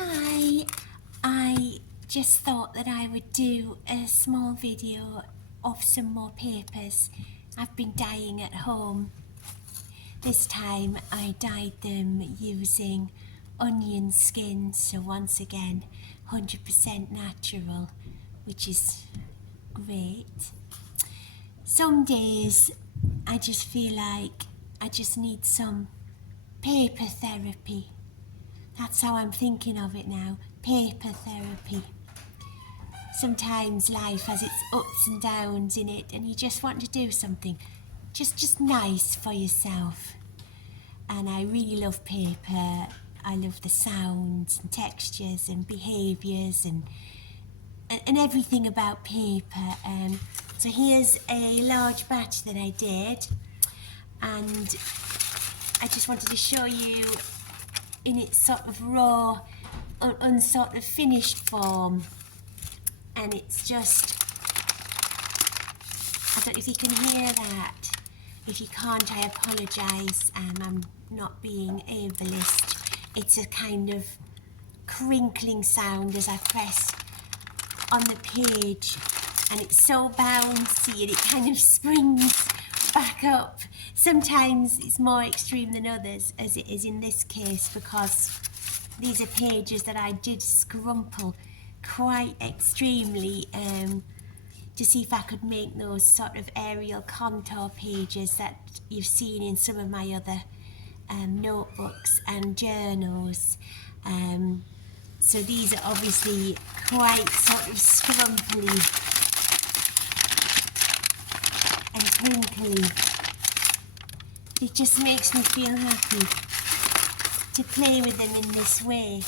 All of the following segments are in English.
Hi, I just thought that I would do a small video of some more papers I've been dyeing at home. This time I dyed them using onion skins, so once again 100% natural, which is great. Some days I just feel like I just need some paper therapy. That's how I'm thinking of it now, paper therapy. Sometimes life has its ups and downs in it and you just want to do something just nice for yourself. And I really love paper. I love the sounds and textures and behaviours and everything about paper. So here's a large batch that I did, and I just wanted to show you in its sort of raw, unsort of finished form. And it's just, I don't know if you can hear that. If you can't, I apologise. I'm not being ableist. It's a kind of crinkling sound as I press on the page, and it's so bouncy and it kind of springs back up. Sometimes it's more extreme than others, as it is in this case, because these are pages that I did scrumple quite extremely to see if I could make those sort of aerial contour pages that you've seen in some of my other notebooks and journals. So these are obviously quite sort of scrumply and crinkly. It just makes me feel happy to play with them in this way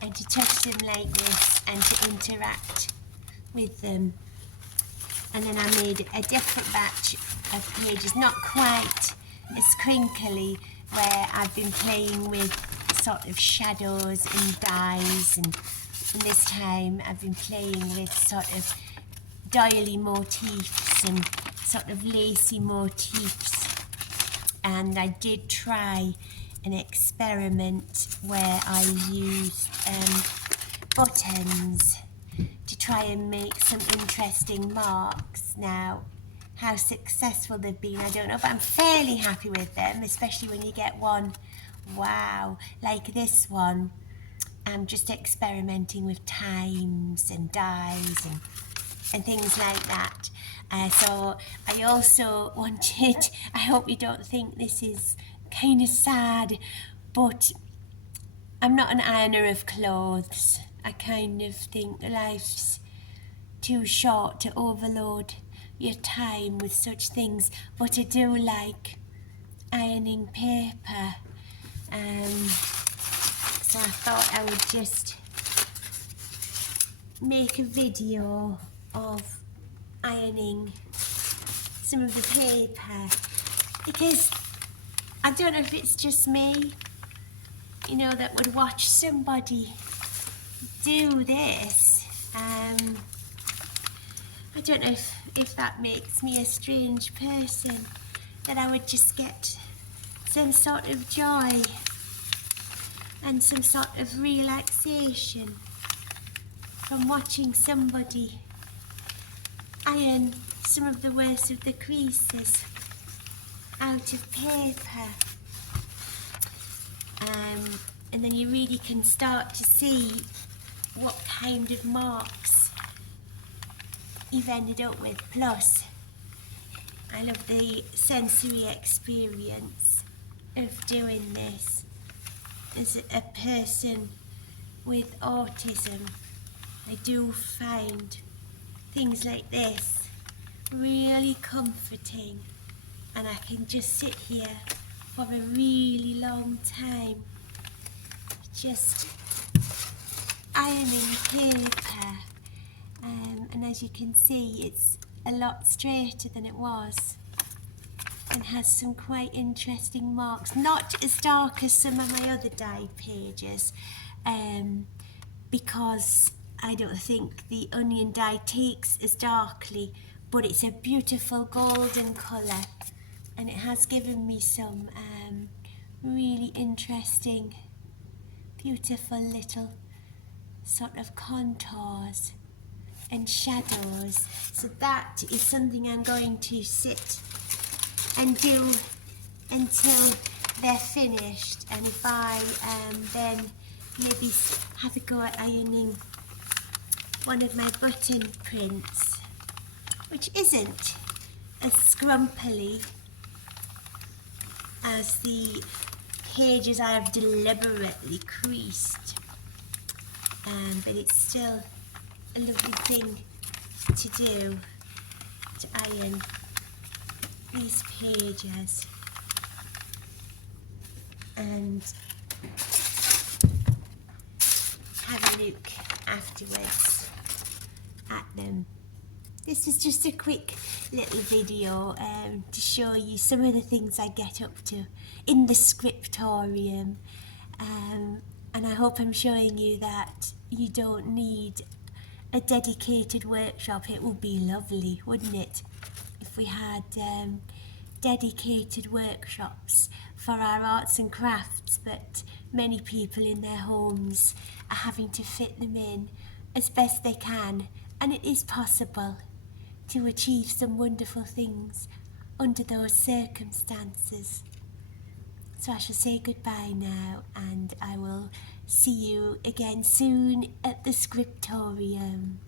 and to touch them like this and to interact with them. And then I made a different batch of pages, not quite as crinkly, where I've been playing with sort of shadows and dyes, and this time I've been playing with sort of doily motifs and sort of lacy motifs. And I did try an experiment where I used buttons to try and make some interesting marks. Now, how successful they've been, I don't know, but I'm fairly happy with them, especially when you get one, wow, like this one. I'm just experimenting with times and dyes and things like that. So I also wanted, I hope you don't think this is kind of sad, but I'm not an ironer of clothes. I kind of think life's too short to overload your time with such things, but I do like ironing paper. So I thought I would just make a video of ironing some of the paper, because I don't know if it's just me, you know, that would watch somebody do this. I don't know if that makes me a strange person, that I would just get some sort of joy and some sort of relaxation from watching somebody iron some of the worst of the creases out of paper. And then you really can start to see what kind of marks you've ended up with. Plus, I love the sensory experience of doing this. As a person with autism, I do find things like this really comforting, and I can just sit here for a really long time just ironing paper, and as you can see, it's a lot straighter than it was and has some quite interesting marks. Not as dark as some of my other dyed pages, because I don't think the onion dye takes as darkly, but it's a beautiful golden colour, and it has given me some really interesting, beautiful little sort of contours and shadows. So that is something I'm going to sit and do until they're finished. And if I then maybe have a go at ironing one of my button prints, which isn't as scrumpily as the pages I've deliberately creased, but it's still a lovely thing to do, to iron these pages and have a look afterwards at them. This was just a quick little video to show you some of the things I get up to in the Scriptorium, and I hope I'm showing you that you don't need a dedicated workshop. It would be lovely, wouldn't it, if we had dedicated workshops for our arts and crafts, but many people in their homes are having to fit them in as best they can, and it is possible to achieve some wonderful things under those circumstances. So I shall say goodbye now, and I will see you again soon at the Scriptorium.